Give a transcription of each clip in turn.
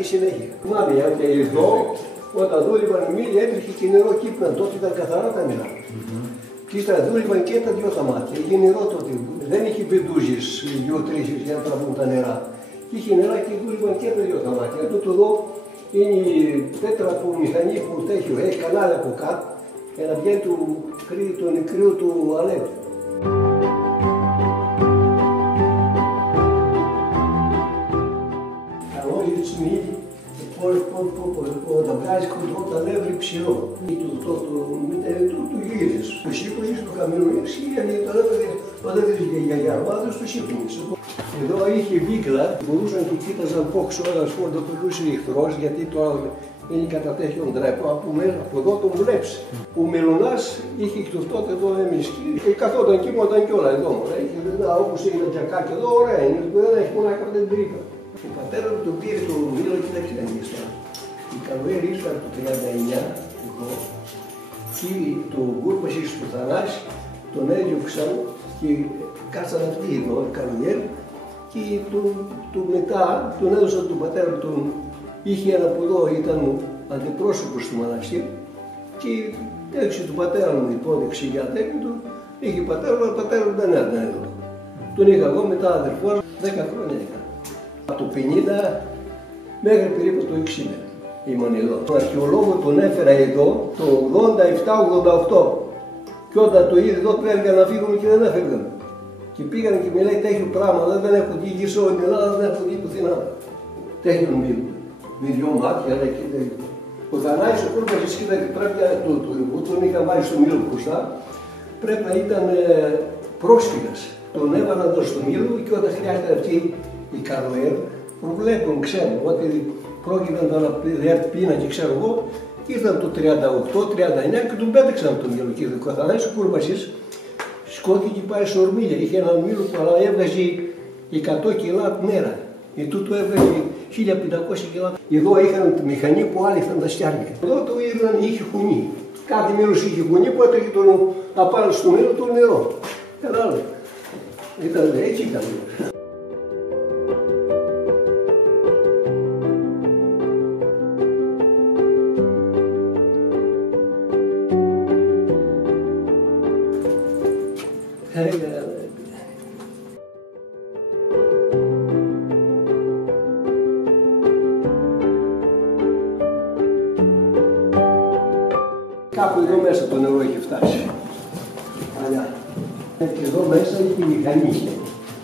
έχει συνέχεια. Θυμάμαι και εδώ, όταν δούλευαν οι μήλοι, έτρεχε και νερό κύπναν, τότε ήταν καθαρά τα νερά. Και ύστερα δούλευαν και τα δυο τα μάτια. Είχε νερό τότε. Δεν είχε πεντούζες, δυο-τρεις για να τραβούν τα νερά. Και είχε νερά και δούλευαν και τα δυο τα μάτια. Τούτο εδώ είναι η πέτρα που μηχανή που τέτοιο, έχει κανάλι από κάτω για να βγαίνει το νεκρίο του αλεύρι. Κανόνι του μήλι, όταν βγάζει κοντρό το αλεύρι ψηλό. Του γύριζες. Το σύγκρουες, το χαμηλώνεις και το αλεύρι για γιαρμάδες το σύγκρουες. Εδώ είχε βίγκλα, μπορούσαν και κοίταζαν πόξο ένας φόρτο το λούσε εχθρός, γιατί τώρα είναι κατά τέτοιον τρόπο, από εδώ τον βλέπει. Ο Μελονάς είχε εκτουτότε εδώ έμεινε και καθόταν κοιμόταν κιόλα εδώ. Όπως είναι το τζακάκι εδώ, ωραία είναι, δεν έχει μόνο από την τρύπα. Ο πατέρα του τον πήρε το μήλο και δεν ξέρει ύστερα. Η καλοκαίρι ήρθαν το 1939 εδώ και το γκούρπασι στο Θανάση τον έδιωξαν και κάτσαν αυτοί εδώ καλοκαίρι και μετά τον έδωσαν τον πατέρα του. Είχε ένα από εδώ, ήταν αντιπρόσωπος του μοναστήρι και έδειξε του πατέρα μου υπόδειξη για τέχνη του. Είχε πατέρα, αλλά ο πατέρα μου δεν έδινε εδώ. Τον είχα εγώ μετά αδερφός, 10 χρόνια έκανα. Από το 50 μέχρι περίπου το 60 ήμουν εδώ. Τον αρχαιολόγο τον έφερα εδώ το 87-88 και όταν το είδε εδώ πρέπει να φύγουμε και δεν έφευγαν. Και πήγαν και μιλάει τέτοιο πράγμα, δεν έχω δει γύρω σε όλη την Ελλάδα, δεν έχω δει πουθενά. Τέτοιον μήλο. Με δυο μάτια, αλλά και τέτοιο. Ο Θανάσης ο Κούρπασης κοίτα και πρέπει να τον είχα βάλει στο μήλο μπροστά, πρέπει να ήταν πρόσφυγας. Τον έβαλαν εδώ στο μήλο και όταν χρειάζεται αυτή η καροέρ, προβλέπουν, ξέρουν ότι πρόκειται να έρθει πείνα και ξέρω εγώ, και ήρθαν το 38-39 και τον πέταξαν το μήλο. Και ο Θανάσης ο Κούρπασης σκόθηκε και πάει σε ορμήλια. Είχε ένα μήλο που έβγαζε 100 κιλά τη μέρα. Και τούτο έβγαζε 1500 κιλά. Εδώ είχαν τη μηχανή που άλυφαν τα στιάρια. Εδώ το είδαν, είχε χουνί. Κάθε μήλος είχε χουνί που έτρεχε απάνω στο μήλο το νερό. Κατάλαβε. Ήταν έτσι ήταν. Κάπου εδώ μέσα το νερό έχει φτάσει. Παλιά. Και εδώ μέσα είχε μηχανή.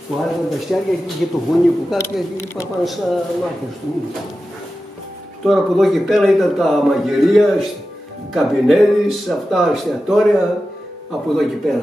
Που άρεσαν τα στιάρια και είχε το γούνι που κάτω και είπα πάνω στα μάτια του μήλου. Τώρα από εδώ και πέρα ήταν τα μαγειρία, καμπινέδης, αυτά εστιατόρια από εδώ και πέρα.